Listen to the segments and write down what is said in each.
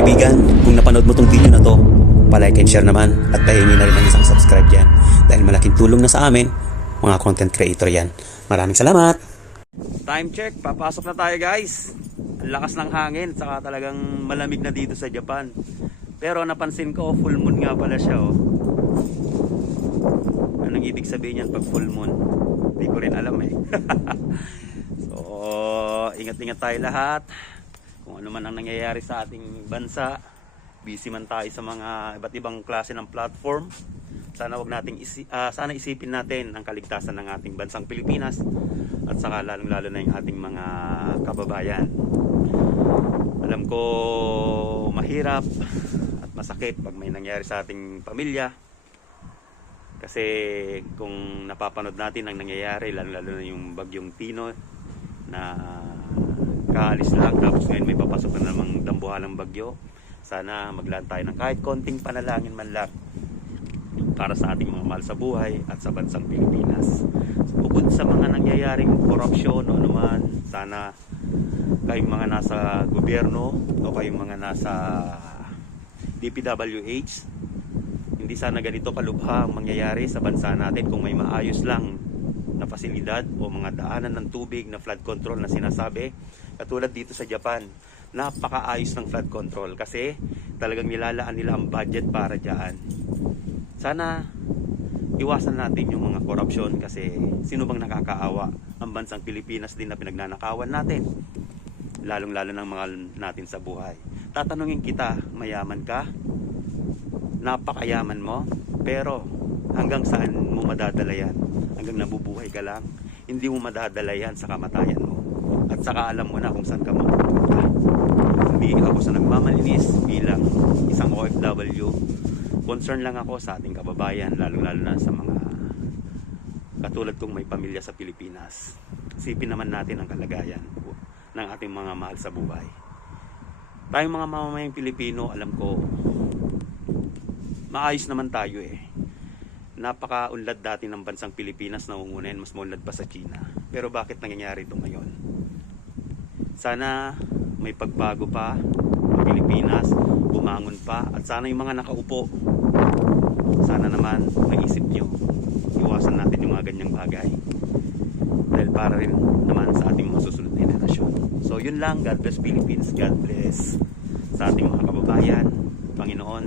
Kaibigan, kung napanood mo tong video na to, palike and share naman at pahingi na rin ng isang subscribe dyan dahil malaking tulong na sa amin, mga content creator yan. Maraming salamat! Time check, papasok na tayo guys. Ang lakas ng hangin, saka talagang malamig na dito sa Japan. Pero napansin ko, full moon nga pala siya oh. Anong ibig sabihin yan pag full moon? Hindi ko rin alam eh. So, ingat-ingat tayo lahat. Kung ano man ang nangyayari sa ating bansa, busy man tayo sa mga iba't ibang klase ng platform. Sana sana isipin natin ang kaligtasan ng ating bansang Pilipinas at saka lalong-lalo na yung ating mga kababayan. Alam ko mahirap at masakit pag may nangyari sa ating pamilya. Kasi kung napapanood natin ang nangyayari, lalong-lalo na yung bagyong Tino na kaalis lang, tapos ngayon may papasok na namang dambuhalang bagyo. Sana maglaan tayo ng kahit konting panalangin man lang para sa ating mga mahal sa buhay at sa bansang Pilipinas. Bukod sa mga nangyayaring korupsyon o naman, sana kayong mga nasa gobyerno o kayong mga nasa DPWH, hindi sana ganito kalubha ang mangyayari sa bansa natin kung may maayos lang na pasilidad o mga daanan ng tubig na flood control na sinasabi. Katulad dito sa Japan, napakaayos ng flood control kasi talagang nilalaan nila ang budget para dyan. Sana iwasan natin yung mga korupsyon kasi sino bang nakakaawa? Ang bansang Pilipinas din na pinagnanakawan natin, lalong-lalo ng mga natin sa buhay. Tatanungin kita, mayaman ka? Napakayaman mo? Pero hanggang saan mo madadala yan? Hanggang nabubuhay ka lang? Hindi mo madadala yan sa kamatayan mo. At saka alam mo na kung saan ka mapupunta. Hindi ako sa nagmamalinis bilang isang OFW. Concern lang ako sa ating kababayan, lalo-lalo na sa mga katulad kong may pamilya sa Pilipinas. Isipin naman natin ang kalagayan ng ating mga mahal sa buhay. Tayong mga mamamayang Pilipino, alam ko, maayos naman tayo eh. Napaka-unlad dati ng bansang Pilipinas na ungunin, mas maunlad pa sa China. Pero bakit nangyayari ito ngayon? Sana may pagbago pa ang Pilipinas, bumangon pa, at sana yung mga nakaupo, sana naman maisip nyo, iwasan natin yung mga ganyang bagay. Dahil para rin naman sa ating mga susunod na henerasyon. So yun lang, God bless Philippines, God bless sa ating mga kababayan. Panginoon,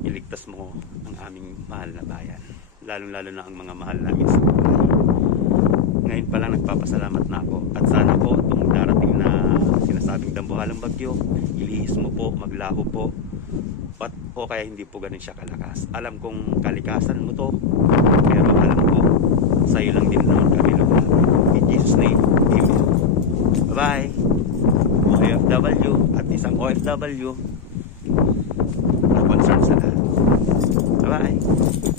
iligtas mo ang aming mahal na bayan, lalong-lalo na ang mga mahal namin sa buhay. Ngayon pa lang nagpapasalamat na ako at sana po itong darating na sinasabing dambuhalang bagyo, ilihis mo po, maglaho po, o kaya hindi po ganun siya kalakas. Alam kong kalikasan mo to, pero alam ko sa iyo lang din naman kami lumapit. In Jesus name, Amen. Bye-bye. OFW at isang OFW na concern sa lahat. Bye-bye.